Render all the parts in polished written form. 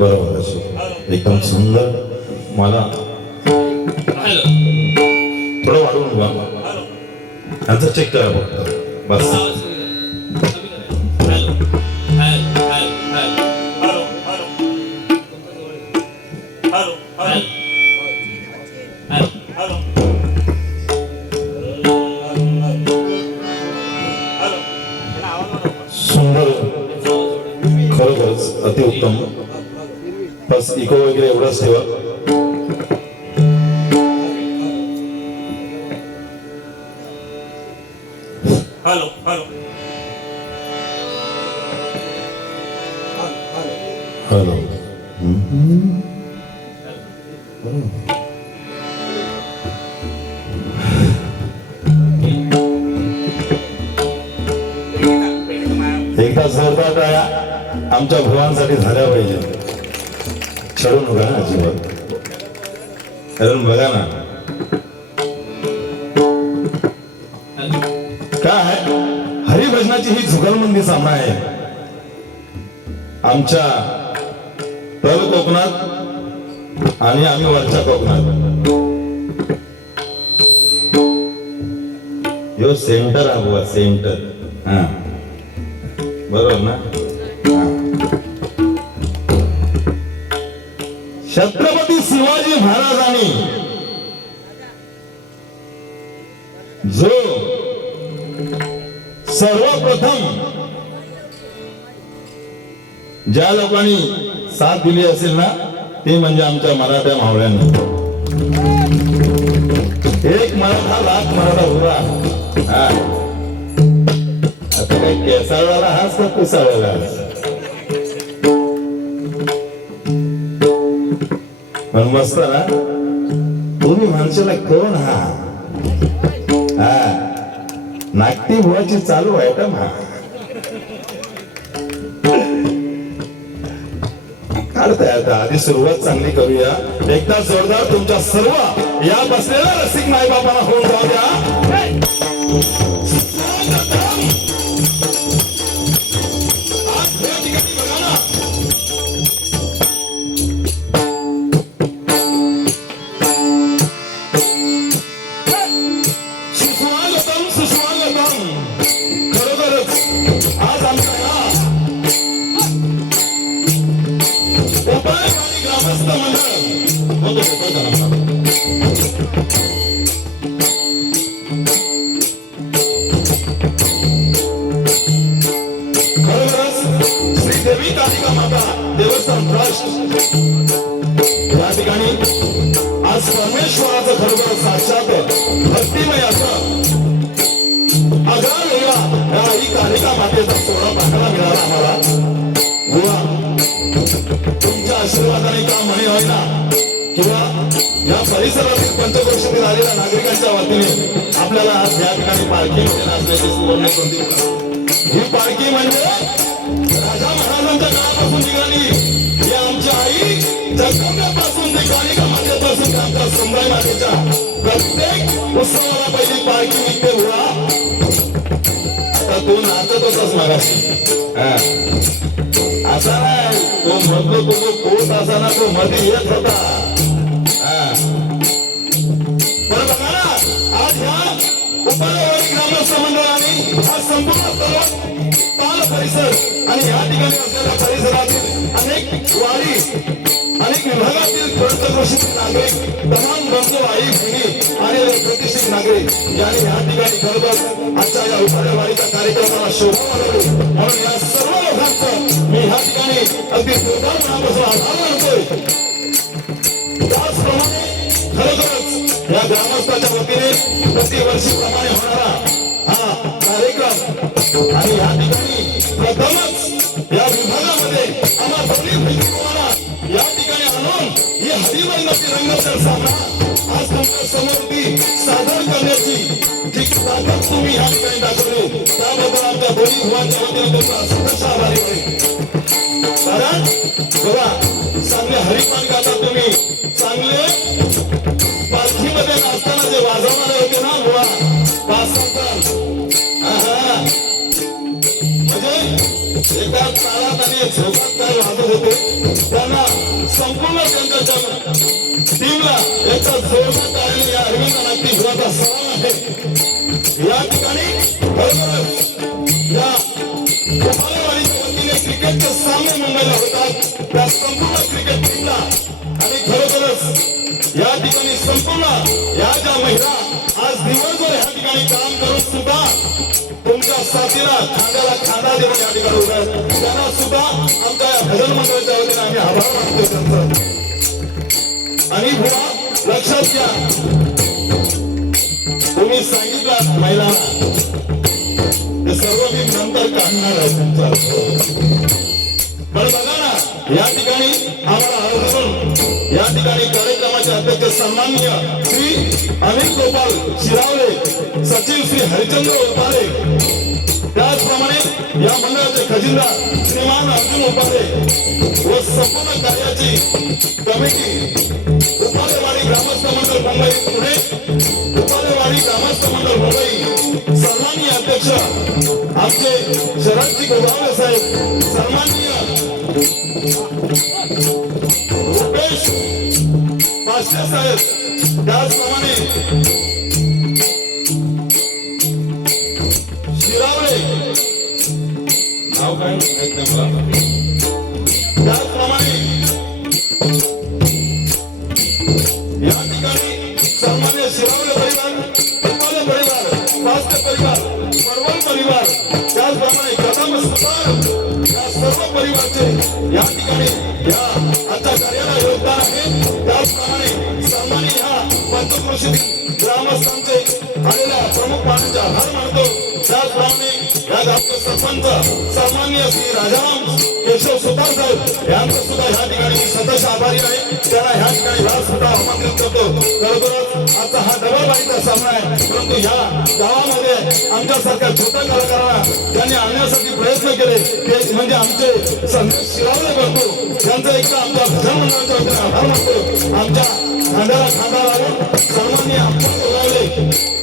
बरोबर एकदम सुंदर. मला थोडं वाढवून बघा, यांचं चेक करा फक्त बस. सुंदर, खरोखरच अतिउत्तम. बस इको वगैरे एवढंच ठेवा. Hello hello hello. एकदा जोरदार टाळ्या आमच्या भावांसाठी झाल्या पाहिजे. चढू नका ना अजिबात. कारण बघा ना काय हरिभजनाची ही जुगलबंदी सामना आहे. आमच्या तळ कोकणात आणि आम्ही वरच्या कोकणात. यो सेंटर हा बुवा, सेंटर. हा बरोबर ना. छत्रपती शिवाजी महाराजांनी जो सर्वप्रथम ज्या लोकांनी साथ दिली असेल ना ते म्हणजे आमच्या मराठा मावळ्यांनी. एक मराठा लाख मराठा उरा. हा. आता काही केसाळवाला हाच का कुसाळवाला हाच? पण मस्त ना तुम्ही माणसाला कोण हा नागटी बुवाची चालू आयटम हा काढताय. आता आधी सुरुवात चांगली करूया. एकदा जोरदार तुमच्या सर्व या बसलेल्या रसिक मायबापाला होऊन जाऊ द्या. देवस्थान ट्रस्ट या ठिकाणी आज परमेश्वराचं खरोखर साक्षात भक्तिमय असं आग्रह वेगळा या आई कालिका मातेचा सोहळा पाहायला मिळाला आम्हाला. बुवा तुमच्या आशीर्वादाने का म्हणे होईना किंवा या परिसरातील पंचक्रोशीतील आलेल्या नागरिकांच्या वतीने आपल्याला आज या ठिकाणी पालखी मध्ये नाचण्याची सुवर्ण संधी मिळाली. ही पालखी म्हणजे राजा महाराजांच्या काळापासून निघाली. ही आमच्या आई जगदंबेपासून ते कालिका मातेपासून आमच्या सुंदर मातेच्या प्रत्येक उत्सवाला पहिली पालखी निघते. बुवा आता तू नाचत होतास मागाशी असा नाही तो मधलो तो पोट असा ना तो मध्ये येत होता. पण बघा ना आज ह्या उपनगरी ग्रामस्थ मंडळाने हा संपूर्ण ताल परिसर आणि या ठिकाणी असलेल्या परिसरातील अनेक वाडी अनेक विभागातील पंचक्रोशीतील नागरिक तमाम बंधू आई बहिणी आणि प्रतिष्ठित नागरिक यांनी या ठिकाणी खरोखर आजच्या या उपनगरीच्या कार्यक्रमाला शोभा बनवली. म्हणून या सर्व लोकांचं मी या ठिकाणी अगदी जोरदार मनापासून आभार मानतोय. त्याचप्रमाणे खरोखरच या ग्रामस्थांच्या वतीने प्रतिवर्षीप्रमाणे होणारा हा कार्यक्रम आणि या ठिकाणी प्रथमच या विभागामध्ये आम्हा दोन्ही बहिणींना या ठिकाणी आणून ही हरिवंगाची रंगोत्सव सामना आज तुमच्या समोर सादर करण्याची जी ताकद तुम्ही या ठिकाणी दाखवली त्याबद्दल आमच्या दोन्ही भावांच्या वतीने तुमचा सहर्ष आभारी होईल. कारण बघा चांगले हरिपाठ गाता तुम्ही चांगले पालखीमध्ये नाचताना जे वाजवणारे होते ना बुवा म्हणजे एका तालात आणि झोपात काय वाजत होते त्यांना संपूर्ण त्यांच्या टीमला एका जोरदार टाळ्याने या हरिवंतांना ती गुणाचा सलाम आहे. या ठिकाणी खरोखरच या गोपालवाडीच्या वतीने क्रिकेटचे सामने मुंबईला होतात त्या संपूर्ण क्रिकेट टीमला आणि खरोखरच या ठिकाणी संपूर्ण या ज्या महिला आज दिवसभर या ठिकाणी काम करून सुद्धा तुमच्या साथीला खांद्याला खांदा देऊन या ठिकाणी उभे आहेत त्यांना सुद्धा आमच्या भजन मंडळाच्या वतीने आम्ही आभार मानतो त्यांचं. आणि बुवा लक्षात घ्या तुम्ही सांगितलं महिलांना ते सर्व मी नंतर काढणार आहे तुमचा. पण बघा ना या ठिकाणी आम्हाला आवर्जून या ठिकाणी कार्यक्रमाचे अध्यक्ष सन्माननीय श्री अनिल गोपाल शिरावले सचिव श्री हरिचंद्र उपाले त्याचप्रमाणे या मंडळाचे खजिनदार श्रीमान अर्जुन उपाले व संपूर्ण कार्याची कमिटी उपालेवाडी ग्रामस्थ मंडळ मुंबई पुणे उपालेवाडी ग्रामस्थ मंडळ मुंबई सन्माननीय अध्यक्ष आमचे शरदजी गोगावले साहेब सन्माननीय रुपेश पाचशे साहेब त्याचप्रमाणे शिरावळे नाव काय माहित नाही मला. त्याचप्रमाणे या ठिकाणी सन्मान्य शिरावले परिवार, तुमाले परिवार, वास्ते परिवार, पडवळ परिवार, त्याचप्रमाणे कदम सुतार या सर्व परिवारचे या ठिकाणी या आजच्या कार्याला योगदान आहे. त्याचप्रमाणे सन्मान्य ह्या पंचक्रोशीतील ग्रामस्थांचे आलेल्या प्रमुख पाहुण्यांचे आभार मानतो. त्याचप्रमाणे या गावचे सरपंच सन्माननीय श्री राजाराम केशव सुतार साहेब यांचं सुद्धा ह्या ठिकाणी मी सतत आभारी आहे. त्यांना ह्या ठिकाणी व्यासपीठावर आमंत्रित करतो. खरोखरच आजचा हा डबल बाईचा सामना आहे, परंतु या गावामध्ये आमच्यासारख्या छोट्या कलाकारांना त्यांनी आणण्यासाठी प्रयत्न केले ते म्हणजे आमचे संदेश शिरावले करतो. त्यांचा एकदा आमच्या भजन मंडळाच्या वतीने आभार मानतो. आमच्या खांद्याला खांदा लावून सन्माननीय आपण बोलावले.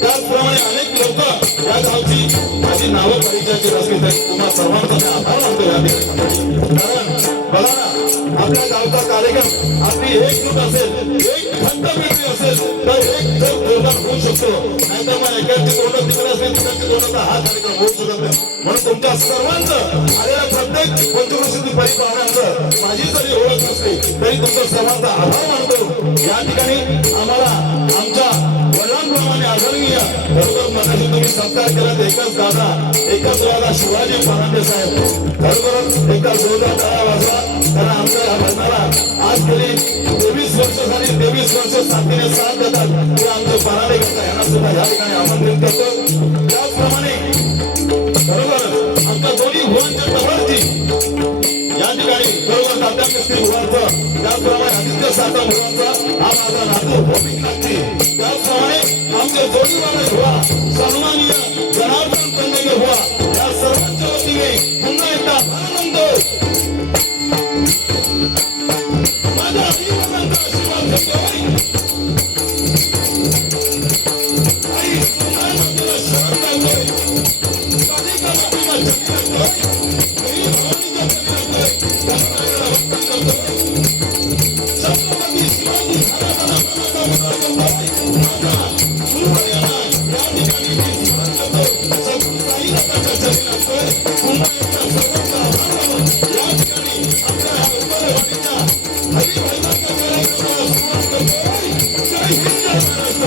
त्याचप्रमाणे अनेक लोक या गावची माझी नावं परिचयाची रचली तरी तुम्हा सर्वांचा मी आभार मानतो या ठिकाणी. कारण बघा ना, आपल्या गावचा कार्यक्रम आपली एकजूट असेल, एक खंड मिळली असेल तर एक जर प्रोग्राम होऊ शकतो. नाहीतर मग एकाची तोंड तिकडे असेल तिकडची तोंडाचा हा कार्यक्रम होऊ शकत नाही. म्हणून तुमच्या सर्वांचं आलेल्या प्रत्येक पंचक्रोशीतील परिवारांचं माझी जरी ओळख नसली तरी तुमच्या सर्वांचा आभार मानतो. या ठिकाणी आम्हाला आमच्या वडिलांप्रमाणे आदरणीय खरोखर मनाशी तुम्ही सत्कार केलात. एकच दादा एकच दादा शिवाजी परांडे साहेब खरोखरच एका जोरदार टाळ्या वाजवा. कारण आमच्या या भजनाला आज गेली 23 वर्ष झाली. 23 वर्ष साथीने साथ देतात ते आमचे परांडे करता यांना सुद्धा या ठिकाणी आमंत्रित करतो. त्याचप्रमाणे खरोखर आमच्या दोन्ही भुवांच्या तबरची या ठिकाणी बरोबर तात्या मिस्त्री भुवांचं, त्याचप्रमाणे आदित्य साता भुवांचा हा माझा नातू भौमिक लागते. त्याचप्रमाणे आमचे जोडीवाले भुवा सन्माननीय जनार्दन चंदेगे भुवा या सर्वांच्या वतीने पुन्हा एकदा आभार मानतो. माझ्या अभिमानाचा आशीर्वाद घेतो. आई सुंदर मंदिर शरण घालतोय. कधी का बाबीला जगी लागतोय. कधी भवानीच्या जगी लागतोय. छत्रपती शिवाजी महाराजांना माझा गुरुवर्यांना या ठिकाणी मी स्मरण करतो. सद्गुरू साईनाथाच्या चरणी लागतोय. पुन्हा एकदा सर्वांचा आभार मानून या ठिकाणी आपल्या हरपळवाडीच्या हरिभजनाच्या कार्यक्रमाला सुरुवात करतोय. जय हिंद जय महाराष्ट्र.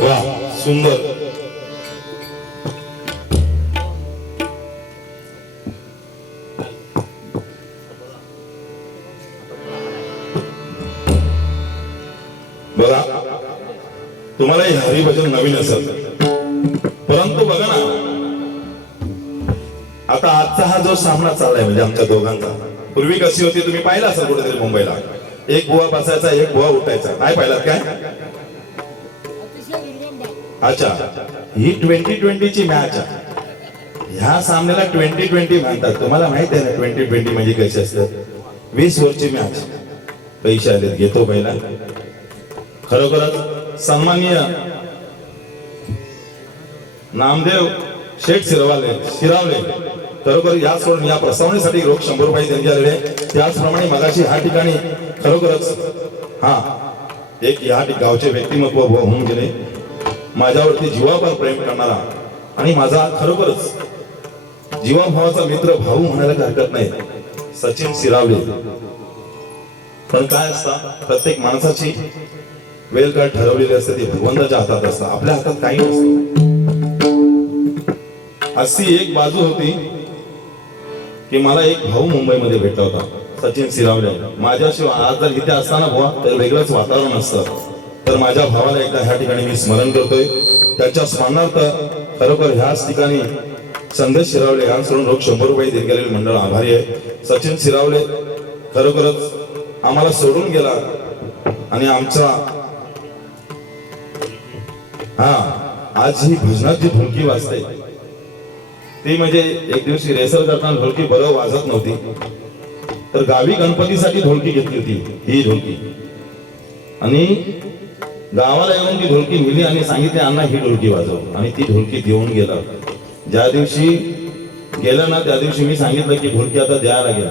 वा सुंदर. बघा तुम्हाला हे हरिभजन नवीन असेल, परंतु बघा ना आता आजचा हा जो सामना चाललाय म्हणजे आमच्या दोघांचा, पूर्वी कशी होती तुम्ही पाहिला असेल कुठेतरी मुंबईला, एक बुवा बसायचा एक बुवा उठायचा. काय पाहिलात काय? अच्छा, ही 2020 ची मॅच आहे. ह्या सामन्याला 2020 म्हणतात. तुम्हाला माहित आहे ना 2020 म्हणजे कशी असते? 20 ओव्हरची मॅच. पैसे आले घेतो पहिला. खरोखरच सन्माननीय नामदेव शेठ शिरावले खरोखर या सोडून या प्रस्तावनेसाठी रोख 100 रुपये देण्यात आलेले. त्याचप्रमाणे मगाशी ह्या ठिकाणी खरोखरच हा एक या गावचे व्यक्तिमत्व होऊन गेले. माझ्यावरती जीवाभार प्रेम करणारा आणि माझा खरोखरच जीवाभावाचा मित्र भाऊ म्हणायला हरकत नाही सचिन शिरावले. पण काय असतं, प्रत्येक माणसाची वेळ काय ठरवलेली असते ती भगवंताच्या हातात असतं, आपल्या हातात काही नसतं. अशी एक बाजू होती की मला एक भाऊ मुंबईमध्ये भेटला होता सचिन शिरावले. माझ्याशिवाय आज जर इथे असताना बुवा तर वेगळंच वातावरण असतं. तर माझ्या भावाला एकदा ह्या ठिकाणी मी स्मरण करतोय. त्याच्या स्मरणार्थ खरोखर ह्याच ठिकाणी संदेश शिरावले यांकडून रोख 100 रुपये देत गेलेले मंडळ आभारी आहे. सचिन शिरावले खरोखरच आम्हाला सोडून गेला आणि आमचा आज ही भजनाची ढोलकी वाजते ती म्हणजे एक दिवशी रेसल करताना ढोलकी बरोबर वाजत नव्हती, तर गावी गणपतीसाठी ढोलकी घेतली होती ही ढोलकी. आणि गावाला येऊन ती ढोलकी नेली आणि सांगितले अण्णा ही ढोलकी वाजव, आणि ती ढोलकी देऊन गेला. ज्या दिवशी गेलं ना त्या दिवशी मी सांगितलं की ढोलकी आता द्यायला लागेल,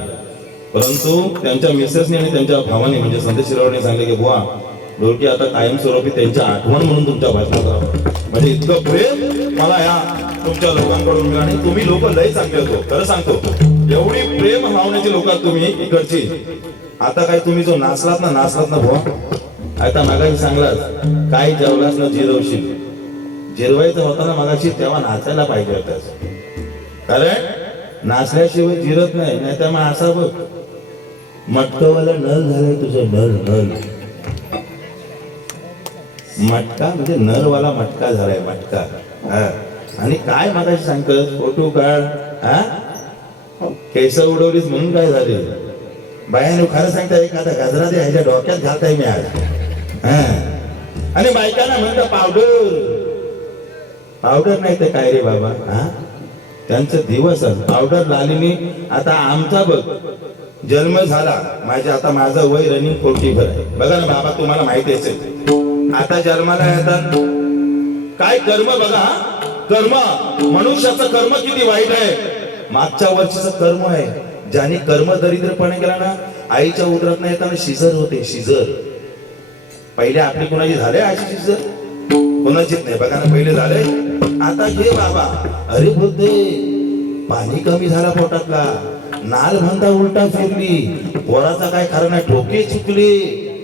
परंतु त्यांच्या मिसेसने आणि त्यांच्या भावाने म्हणजे संदेश शिरावणे सांगले की बुवा ढोलकी आता कायमस्वरूपी त्यांच्या आठवण म्हणून तुमच्या भाषणात राहावं. म्हणजे इतकं प्रेम मला या तुमच्या लोकांकडून मिळालं आणि तुम्ही लोक लय चांगले होतो, खरं सांगतो. एवढी प्रेम भावनेची लोक तुम्ही इकडची. आता काय तुम्ही जो नाचलात ना बुवा, आता मागाशी सांगलात काय जेवलास ना जिरवशील. जिरवायचं होतं ना मागाशी तेव्हा नाचायला पाहिजे होतं, कारण नाचल्याशिवाय जिरत नाही. नाही तर मग असा बघ मटकवाला नल झालाय तुझं, नल मटका म्हणजे नरवाला मटका झालाय, मटका. आणि काय मागाशी सांगतोस फोटो काढ, केस उडवलीस म्हणून काय झाले. बायाने खरं सांगता एखादा गजरा दे ह्याच्या डोक्यात घालताय मी आज. आणि बायकांना म्हणता पावडर नाही तर काय रे बाबा, त्यांचं दिवस पावडर लालीने. आता आमचा बघ जन्म झाला माझ्या, आता माझं वय रनिंग 44 आहे. बघा ना बाबा तुम्हाला माहिती असेल आता जन्माला येतात काय कर्म बघा. कर्म मनुष्याचं कर्म किती वाईट आहे. मागच्या वर्षीचं कर्म आहे ज्याने कर्म दरिद्रपणे केला ना, आईच्या उदरात नाही येताना शिजर होते, शिजर. पहिले आपली कोणाची झाले अशी शिजर, कोणाचीच नाही बघा ना, पहिले झाले. आता घे बाबा, अरे बोलते पाणी कमी झाला पोटातला, नाल म्हणता उलटा फिरली, पोराचा काय खरं नाही, ठोके चुकले.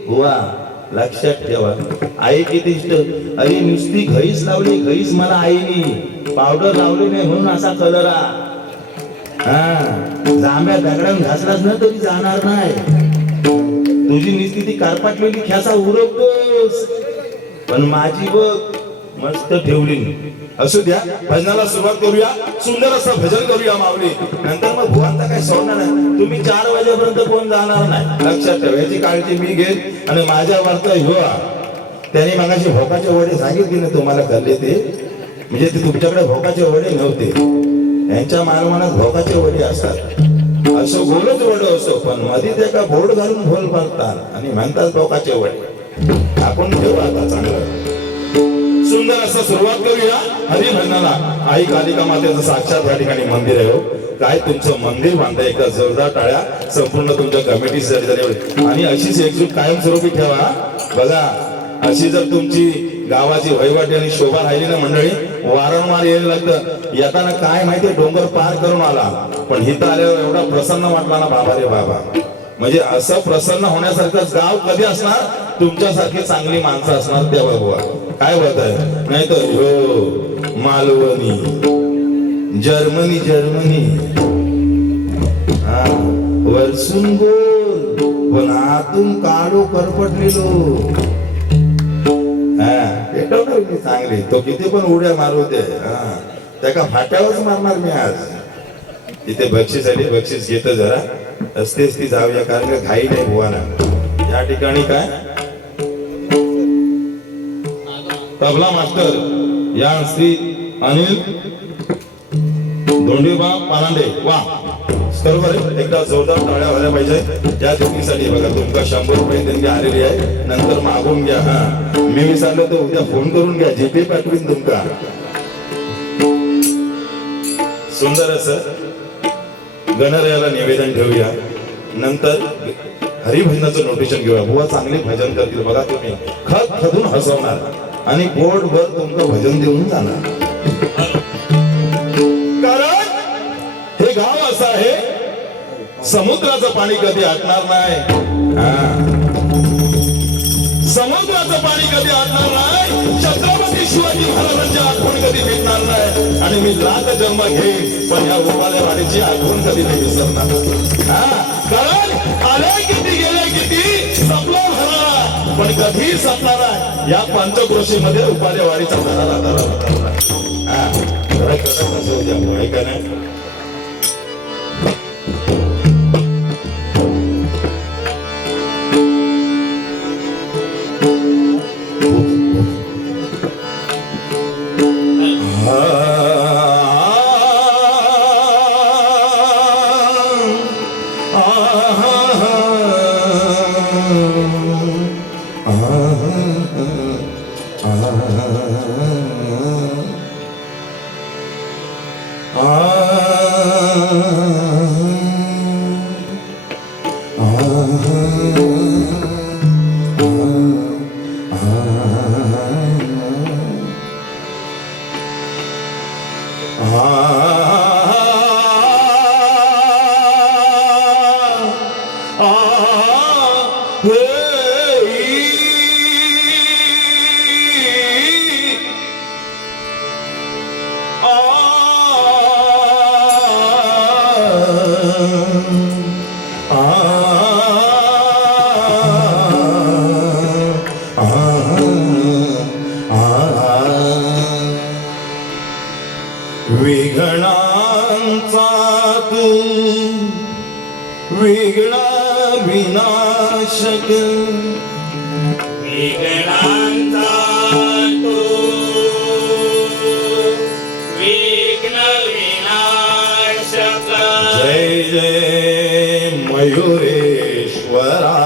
बुवा लक्षात ठेवा, आई किती इष्ट. अरे नुसती घईस लावली, घईस मला आईनी पावडर लावली नाही म्हणून असा कलर. जांभ्या दगडान घासलाच ना तरी जाणार नाही. तुझी नुसती ती कारपाटलेली खेसा उरवतोस, पण माझी बघ मस्त ठेवली. असू द्या, भजनाला सुरुवात करूया, सुंदर असं भजन करूया माऊली. नंतर मग भुवांचा काय सोडणार नाही. तुम्ही 4 वाजेपर्यंत कोण जाणार नाही, लक्षात ठेवायची काळजी मी घेईन. आणि माझ्या वार्ता हुआ त्याने मगाशी भोकाचे वडे सांगितले ना तुम्हाला करले ते, म्हणजे ते तुमच्याकडे भोकाचे वडे नव्हते, यांच्या मालवणात भोकाचे वडे असतात. असं गोलच वड असो, पण मध्ये ते का बोर्ड घालून ढोल पाडतात आणि म्हणतात भोकाचे वडे. आपण ठेवू आता चांगलं सुंदर असं सुरुवात करूया हरिभजनाला. आई कालिका मातेचं साक्षात या ठिकाणी मंदिर आहे. हो काय तुमचं मंदिर बांधताय, एका जोरदार टाळ्या संपूर्ण तुमच्या कमिटीसाठी झाली. आणि अशीच एकजूट कायमस्वरूपी ठेवा. बघा अशी जर तुमची गावाची वहिवाटी आणि शोभा राहिली ना मंडळी, वारंवार यायला लागतं. येताना काय माहितीये डोंगर पार करून आला, पण इथं आल्यावर एवढा प्रसन्न वाटला ना बाबा रे बाबा. म्हणजे असं प्रसन्न होण्यासारखं गाव कधी असणार, तुमच्यासारखी चांगली माणसं असणार तेव्हा बुवा. काय बोलत आहे, नाही तर हो मालवणी जर्मनी वरसून गोल पण आतून काळो करपटलेलो. मी चांगली तो किती पण उड्या मारू दे, त्या फाट्यावरच मारणार मी आज. तिथे बक्षीसाठी बक्षीस घेत जरा असतेच ती जाऊया, कारण का घाई नाही बुवाना. या ठिकाणी काय तबला मास्टर या श्री अनिल धोंडीबा पालांडे, वा बरोबर. एकदा जोरदार टाळ्या व्हायला पाहिजे या दोघींसाठी. बघा तुमका 100 रुपये त्यांनी आलेली आहे, नंतर मागून घ्या. मी विसरलो तर उद्या फोन करून घ्या, जीपे पाठवीन तुमका. सुंदर असं गणरायाला निवेदन ठेवूया, नंतर हरिभजनाचं नोटेशन घेऊया. बुवा चांगले भजन करतील बघा, तुम्ही खदून हसवणार आणि पोटभर तुमचं भजन देऊन जाणार. कारण हे गाव असं आहे, समुद्राचं पाणी कधी आटणार नाही. समुद्राचं पाणी कधी आटणार नाही. छत्रपती शिवाजी महाराजांची आठवण कधी मिटणार नाही. आणि मी लाख जन्म घेईन पण या गोपालेवाडीची आठवण कधी नाही विसरणार. कारण आले किती गेले किती संपलो घराला, पण कधी संपणार नाही या पंचक्रोशीमध्ये उपालेवाडीचा घराला आहे का नाही. विघ्नांचा तू विघ्न विनाशक विघ्नांचा तू विघ्न विनाशक जय जय मयुरेश्वरा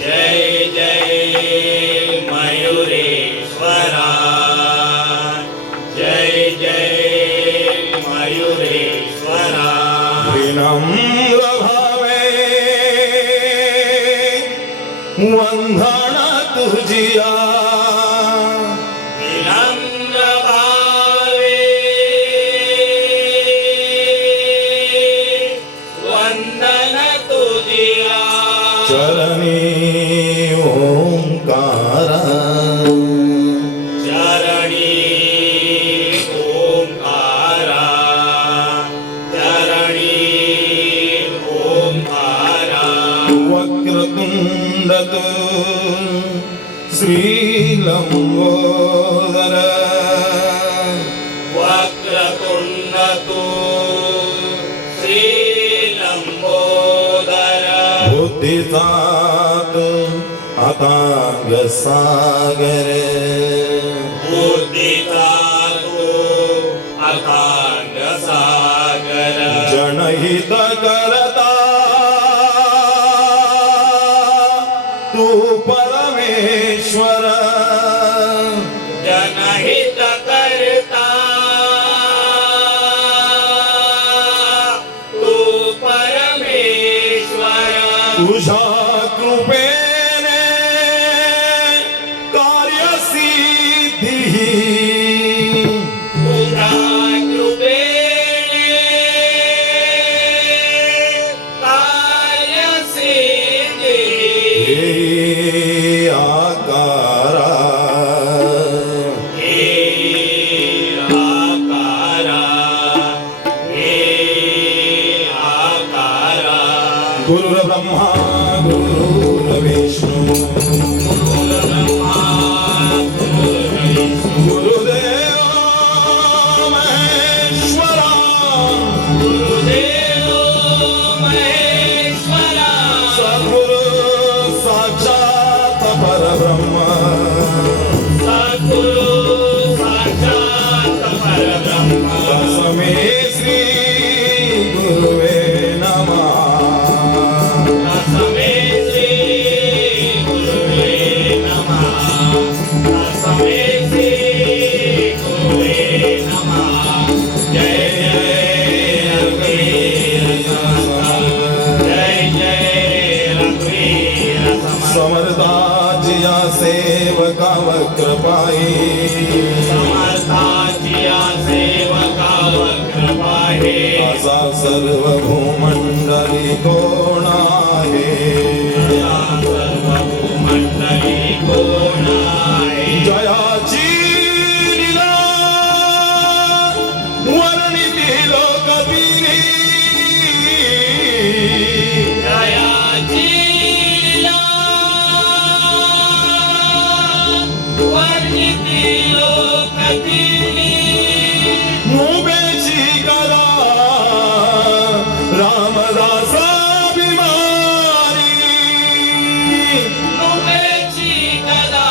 जय जय मयुरेश्वरा जय जय मयुरेश्वरा विनम्र भावे वंदन तुझिया विनम्र भावे वंदन तुझिया चरणी ओंकार चरणी ओंकारा चरणी ओंकारा वक्रतुंड तू श्रीलंबोदर वक्रतुंड तू श्रीलंबोदर बुद्धिदात अथांग सागर बुद्धिता तू अथांग सागर जनहित करता तू परमेश्वर जनहित करता तू परमेश्वर तुझ्या कृपेने कार्यसिद्धी तुझ्या कृपेने कार्यसिद्धी हे आकारा हे आकारा हे आकारा गुरुर्ब्रह्मा गुरुर्विष्णू गुरुदेव महेश्वरा गुरुदेव महेश्वरा सद्गुरु साक्षात परब्रह्म सद्गुरु साक्षात परब्रह्म तस्मै श्री गुरुवे नमः तस्मै श्री गुरुवे नमः तस्मै श्री गुरुवे नमः जय जय रघुवीर जय जय रघुवीर समर्थाजिया सेवकाव कृपाई समर्थाचिया सेवकाव कृपा हे असा सर्व भूमंडली कोण आहे सर्वभूमंडली कोण आहे जयाची लीला वर्णिती लोकदिनी जयाची लीला वर्णिती लोकदिनी मुबेची कला रामदासाभिमानी नुबेची गदा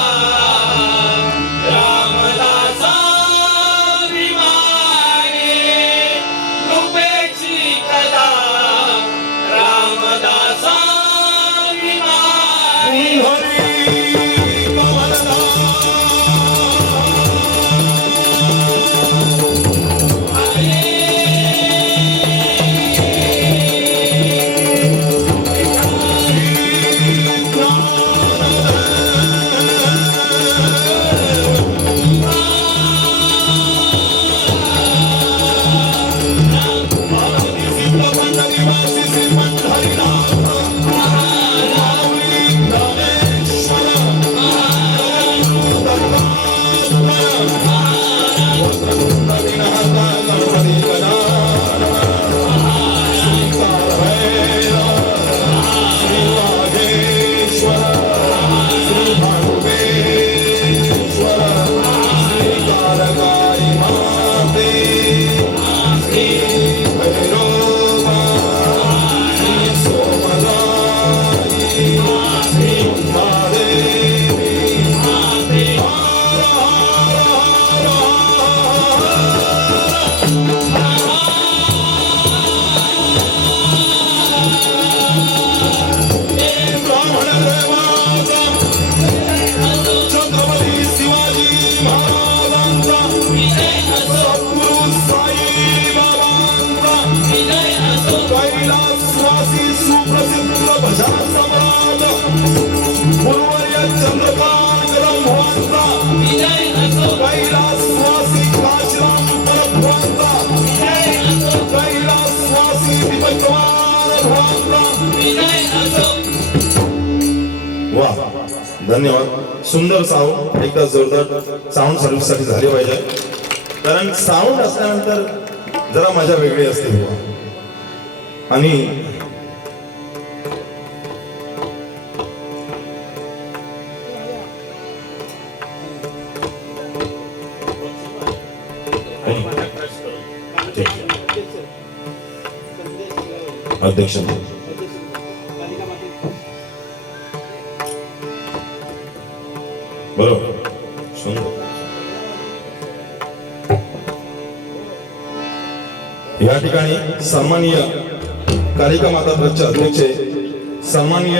सुप्रसिद्ध भजन सम्राट गुरुवर्य चंद्रकांत भगवानचा विजय असो कैलासवासी काशीराम परभवानचा विजय असो कैलासवासी दीपकवान भगवानचा विजय असो. वाह, धन्यवाद. सुंदर साऊंड, एकदा जोरदार साऊंड सर्व्हिस साठी झाले पाहिजे, कारण साऊंड असल्यानंतर जरा मजा वेगळी असते बुवा. आणि अध्यक्ष बरोबर, सुंदर. या ठिकाणी सन्माननीय कालिका माता ट्रस्टचे अध्यक्ष सन्माननीय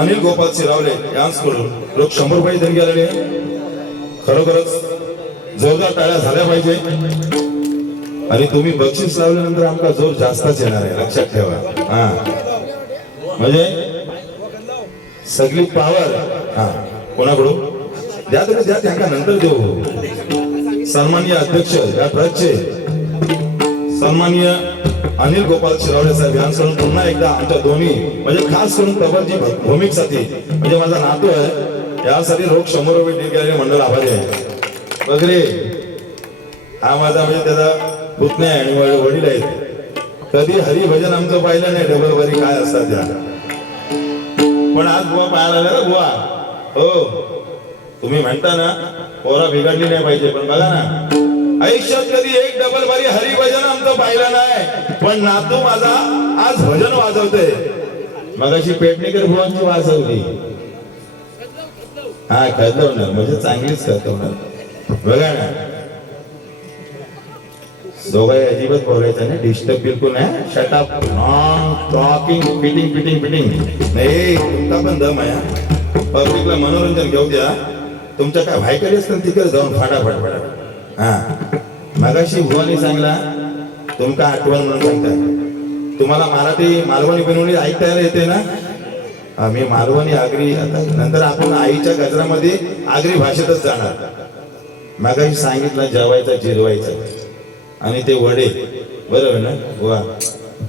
अनिल गोपाल शिरावले यांच्याकडून रोख 100 रुपये देणगी आलेले आहे. खरोखरच जोरदार टाळ्या झाल्या पाहिजे. आणि तुम्ही बक्षीस लावल्यानंतर आमका जोर जास्तच येणार आहे, लक्षात ठेवा. हा, म्हणजे सगळी पावर हा कोणाकडून द्या, तुम्ही द्या, त्यांना नंतर देऊ. सन्माननीय अध्यक्ष या ट्रस्टचे सन्माननीय अनिल गोपाल शिरावले साहेब यांच्याकडून पुन्हा एकदा आमच्या दोन्ही म्हणजे खास करून तबलजी भूमिकेसाठी म्हणजे माझा नातू आहे यासाठी रोख 100 रुपये देणगी मंडळ आभारी आहे. वगैरे हा माझा म्हणजे त्याचा पुतण्या आहे आणि वडील आहेत. कधी हरिभजन आमचं पाहिलं नाही, डबल वरी काय असतात त्या, पण आज बुवा पाहायला आला ना बुवा. हो, तुम्ही म्हणता ना पोरा बिघडली नाही पाहिजे, पण बघा ना आयुष्यात कधी एक डबल बारी हरिभजन आमचं पाहिलं नाही, पण नातू माझा आज भजन वाजवते. मगाशी पेडणेकर बुवांची वाजवली. हा, कळतवणार म्हणजे चांगलीच कळतवणार. बघा ना, दोघाही अजिबात बोलायचं नाही, डिस्टर्ब बिलकुल नाही. Shut up, non talking, fitting fitting fitting नाही. तुमचा पण दम आहे. पब्लिकला मनोरंजन घेऊ द्या. तुमच्या काय व्हायकडे असतं तिकडे जाऊन फाटाफट फाटा. हा, मगाशी भुवानी सांगला तुमका आठवण म्हणून सांगताय. तुम्हाला मराठी मालवणी बनवणी ऐकता येते ना? मी मालवणी आगरी, आता नंतर आपण आईच्या गजरामध्ये आगरी भाषेतच जाणार. मगाशी सांगितलं जेवायचं जिरवायचं आणि ते वडे, बरोबर ना? वा,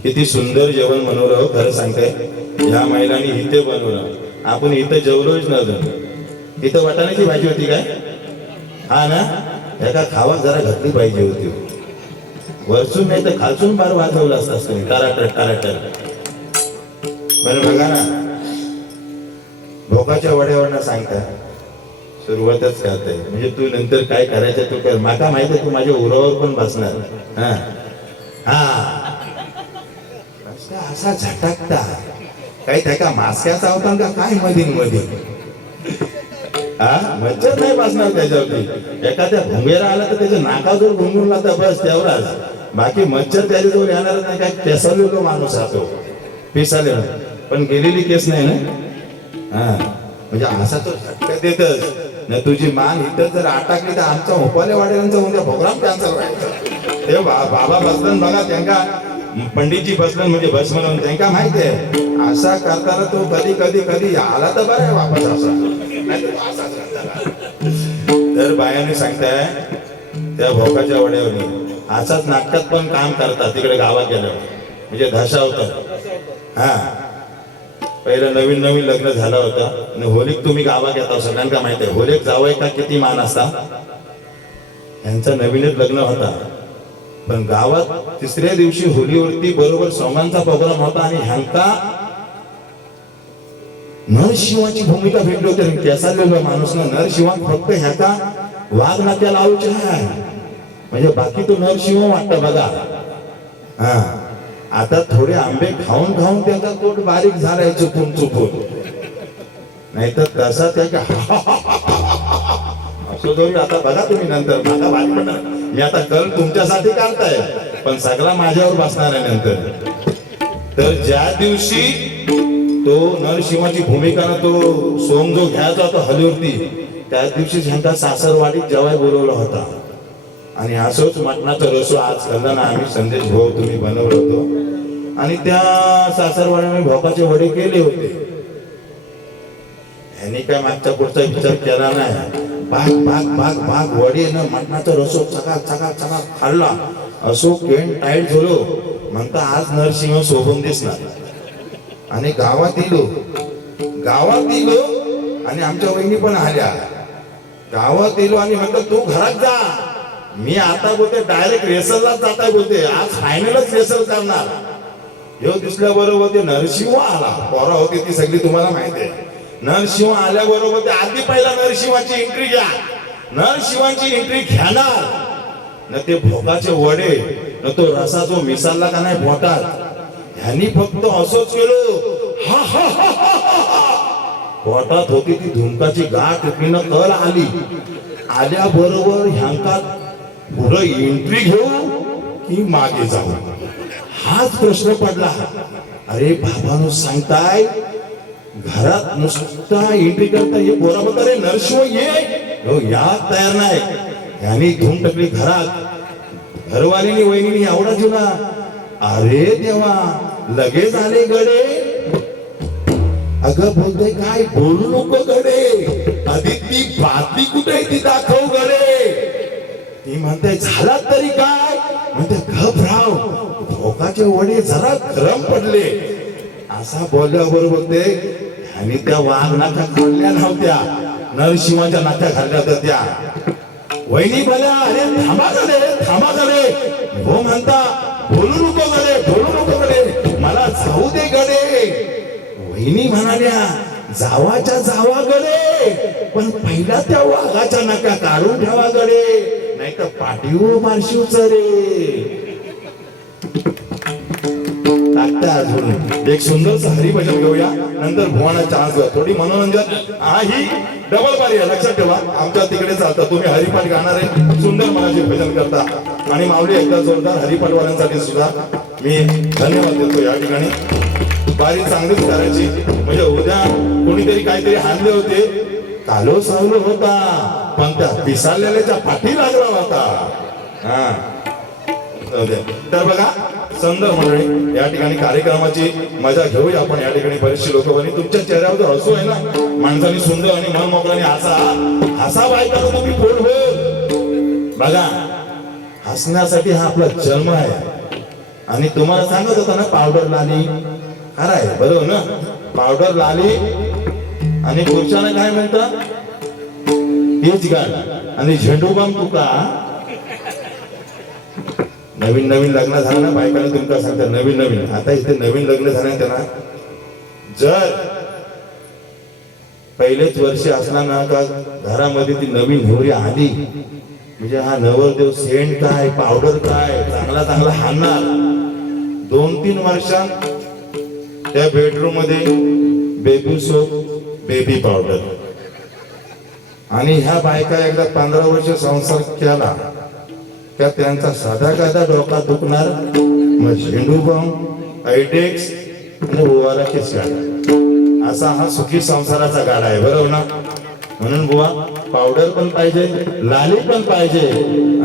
किती सुंदर जेवण बनवलं हो. खरं सांगताय, ह्या महिलांनी इथे बनवलं. आपण इथं जेवलोच नव्हतं. इथं वाटाण्याची भाजी होती काय? हा ना, एका खावा जरा घातली पाहिजे होती. वरचून नाही तर खालचून बार वाजवलं असतास तुम्ही, टाराटर टाराटर. पण बघा ना, भोकाच्या वड्यावरनं सांगता सुरुवातच करताय. म्हणजे तू नंतर काय करायचं तू कर. माका माहिती आहे तू माझ्या उरावर पण बसणार. हा हा, असा झटकता काही त्या मास्क्याचा होता का काय मधीन मध्ये? हा, मच्छर नाही बसणार त्याच्यावरती. एखाद्या भुंगेरा आला तर त्याच्या नाकाजवळ घुंगून लागता बस तेवढाच. बाकी मच्छर त्याच्याजवळ येणार नाही. काय केसरलेलो माणूस राहतो, पिसालेला, पण गेलेली केस नाही ना. हा, म्हणजे असा तो झटका देतच ना. तुझी मान इथं जर अटकली तर आमचा होपाले वाड्यांचा उद्या प्रोग्राम कॅन्सल व्हायचा. ते बाबा बसलन बघा, त्यांना पंडितजी बसलन म्हणजे बस म्हणून त्यांना माहिती आहे. असा करताना तो कधी कधी कधी आला तर बरं वापस असा, नाही तर तो असाच राहता. तर बायाने सांगताय त्या भोकाच्या वड्यावर असाच नाटकात पण काम करतात तिकडे गावात गेल्यावर, म्हणजे धशा होतात. हा, पहिलं नवीन नवीन लग्न झालं होतं आणि होलीक तुम्ही गावात येता, सगळ्यांना माहिती आहे. होलीक जावई का किती मान असता. यांचं नवीनच लग्न होता, पण गावात तिसऱ्या दिवशी होलीवरती बरोबर सोंगांचा प्रोग्राम होता आणि ह्यांचा नरशिवाची भूमिका भेटली होती. केसालेलो माणूस ना नरशिवान फक्त ह्याचा वाघ नाक्या लावूचे आहे, म्हणजे बाकी तो नरशिंह वाटतं बघा. हा, आता थोडे आंबे खाऊन खाऊन त्याचा पोट बारीक झालाय चुकून चुकून, नाही तर तसा त्या असो दोन. आता बघा तुम्ही नंतर माझा बारीक पडणार. मी आता कल तुमच्यासाठी काढताय, पण सगळा माझ्यावर बसणार आहे नंतर. तर ज्या दिवशी तो नरशिंहाची भूमिका तो सोंग जो घ्यायचा होता हलीवरती, त्याच दिवशी ह्यांचा सासरवाडीत जेवाय बोलवला होता. आणि असंच मटणाचा रसो आज खाल्ला ना आम्ही. संदेश भाऊ तुम्ही बनवलं होतं आणि त्या सासरवाड्याने भोकाचे वडे केले होते. ह्यांनी काय मागच्या पुढचा विचार केला नाही. भाग भाग भाग भाग वडे न मटणाचा रसो चका चका चका खाल्ला. असो केन टाईट झालो म्हणता आज नरसिंह शोभून दिसणार. आणि गावात इलो आणि आमच्या वहिनी पण आल्या. गावात इलो आणि म्हणतात तू घरात जा. मी आता बोलते डायरेक्ट रेसललाच जाताय बोलते. आज फायनलच रेसल करणार. ह्यो दिसल्याबरोबर ते नरसिंह आला. पोरा होती ती सगळी तुम्हाला माहिती आहे. नरसिंह आल्याबरोबर ते आधी पहिला नरसिंहाची एंट्री घ्या. नरसिंहाची एंट्री घेणार न ते भोगाचे वडे न तो रसा जो मिसालला का नाही पोटात. ह्यांनी फक्त असंच केलं. हा हा हा हा हा. पोटात होती ती धुमकाची गाठ न कळ आली. आल्याबरोबर ह्यांका पुढं एंट्री घेऊ की मागे जाऊ हाच प्रश्न पडला. अरे बाबांनो सांगताय घरात नुसता एंट्री करता ये बरोबर. अरे नरसिंह ये यात तयार नाही. यांनी धूम टाकली घरात. घरवालीनी वहिनी एवढा जुना. अरे देवा लगेच आले गडे. अगं बोलते काय बोलू नको गडे. आधी ती बातमी कुठे ती दाखव गडे. ती म्हणते झाला तरी काय म्हणते घबराव भोकाचे वडे जरा गरम पडले. असा बोलल्याबरोबर ते आणि त्या वाघ नाका खाल्ल्या नव्हत्या. नरसिंहाच्या नाका खाल्ल्या होत्या त्या. वहिनी बोल्या अरे थांबा गडे. हो म्हणता बोलू नको गडे मला जाऊ दे गडे. वहिनी म्हणाल्या जावा गडे पण पहिला त्या वाघाच्या नाका काढून ठेवा गडे नाही तर पाठीव मारशीवच रे. अजून एक सुंदर हरिभजन घेऊया. नंतर भुवाना चान्स घेऊ. थोडी मनोरंजन ही डबल बारी आहे लक्षात ठेवा. आमच्या तिकडे चालता तुम्ही हरिपाठ गाणारे सुंदर मनाचे भजन करता. आणि माऊली एकदा जोरदार हरिपाठवाल्यांसाठी सुद्धा मी धन्यवाद देतो. या ठिकाणी बारी चांगलीच करायची म्हणजे उद्या कोणीतरी काहीतरी हाणले होते. कालो सावलो होता पण त्या पिसाळलेल्याच्या पाठी लागला होता. हा तर बघा सुंदर मंडळी या ठिकाणी कार्यक्रमाची मजा घेऊया आपण. या ठिकाणी बरेचसे लोक बनी तुमच्या चेहऱ्यावर जर हसू आहे ना माणसाने सुंदर आणि मन मोकळ्याने हसा बायका तुम्ही पोट हो. बघा हसण्यासाठी हा आपला जन्म आहे. आणि तुम्हाला सांगत होता ना पावडर लाली खरंय बरोबर ना. पावडर लाली आणि पुरुषांना काय म्हणतात हेच गाड आणि झेंडू बाम तुका. नवीन लग्न झालं ना बायकाने तुमका सांगतात नवीन आता इथे नवीन लग्न झालं त्यांना जर पहिलेच वर्षी असला ना का घरामध्ये ती नवीन नवरी आली म्हणजे हा नवरदेव सेंट काय पावडर काय चांगला हाणणार. 2-3 वर्षात त्या बेडरूम मध्ये बेबी सोप बेबी पावडर. आणि ह्या बायका एकदा 15 वर्ष संसार केला त्या त्यांचा साधा डोका दुखणार. मग झेंडू बॉम्ब आयटेक्स आणि बुवाला केस गाडा असा हा सुखी संसाराचा गाडा आहे बरोबर ना. म्हणून बुवा पावडर पण पाहिजे लाली पण पाहिजे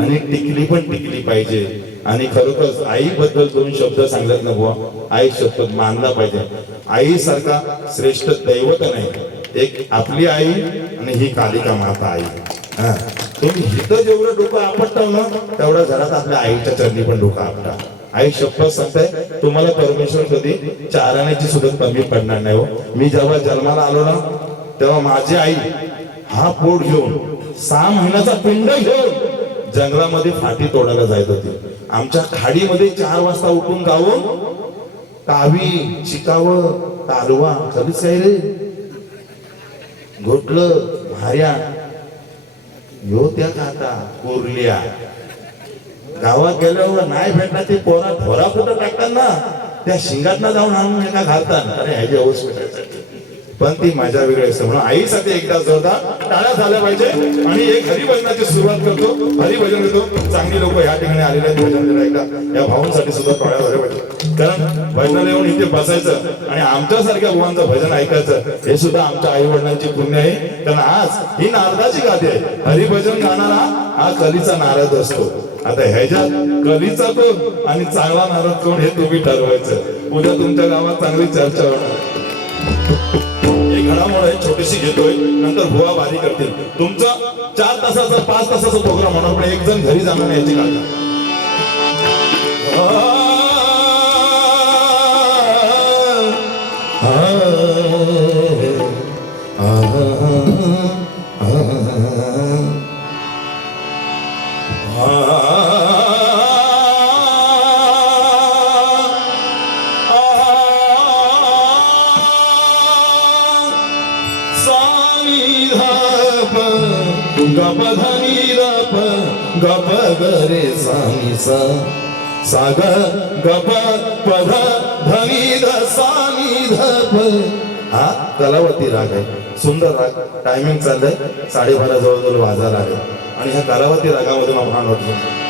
आणि टिकली पाहिजे. आणि खरोखर आई बद्दल 2 शब्द सांगत ना बुवा. आई शब्द मानला पाहिजे. आई सारखा श्रेष्ठ दैवत नाही. एक आपली आई आणि ही कालिका माता आई. हा तुम्ही हिथं जेवढं डोकं आपटताव ना तेवढा घरात आपल्या आईच्या चरणी पण डोकं आपटा. आई शपथ सांगताय तुम्हाला परमेश्वर कधी चारण्याची सुद्धा कमी पडणार नाही हो. मी जेव्हा जन्माला आलो ना तेव्हा माझी आई हा पोट घेऊन 6 महिन्याचा पिंड घेऊन जंगलामध्ये फाटी तोडायला जायत होती. आमच्या खाडीमध्ये 4 वाजता उठून गावून कावी चिकावं तालवा कधीच काय रे घोटलं भाऱ्या यो त्या खाता कोरल्या गावात गेल्यावर नाही भेटणार ते पोरा ढोरा कुठं टाकतात ना त्या शिंगात जाऊन आणून एका घालतात. अरे ह्याची हौस भेटायसाठी पण ती माझ्या वेगळी असते. म्हणून आईसाठी एकदा जोरदार टाळ्या झाल्या पाहिजे आणि एक हरिभजनाची सुरुवात करतो. हरिभजन करतो. चांगली लोक या ठिकाणी आलेले आहेत भजन करायला. या भावांसाठी सुद्धा टाळ्या झाल्या पाहिजे. कारण भजनाला येऊन इथे बसायचं आणि आमच्यासारख्या बुवांचं भजन ऐकायचं हे सुद्धा आमच्या आई वडिलांची पुण्य आहे. कारण आज ही नारदाची गादी आहे. हरिभजन गाणारा हा कलीचा नारद असतो. आता ह्याच्यात कलीचा कोण आणि चांगला नारद कोण हे तुम्ही ठरवायचं. उद्या तुमच्या गावात चांगली चर्चा होणार. एक घडामोड आहे छोटीशी घेतोय, नंतर बुवा बारी करतील. तुमचा 4 तासाचा 5 तासाचा प्रोग्राम होणार पण एक जण घरी जाणार नाही याची काळजी. गप धनी रप गप गरे सानी सा साग गप पध धनी ध सानी धप. हा कलावती राग आहे. सुंदर राग. टायमिंग चाललंय 12:30 जवळजवळ वाजायला आहे आणि ह्या कलावती रागामधून आपण वाटतो.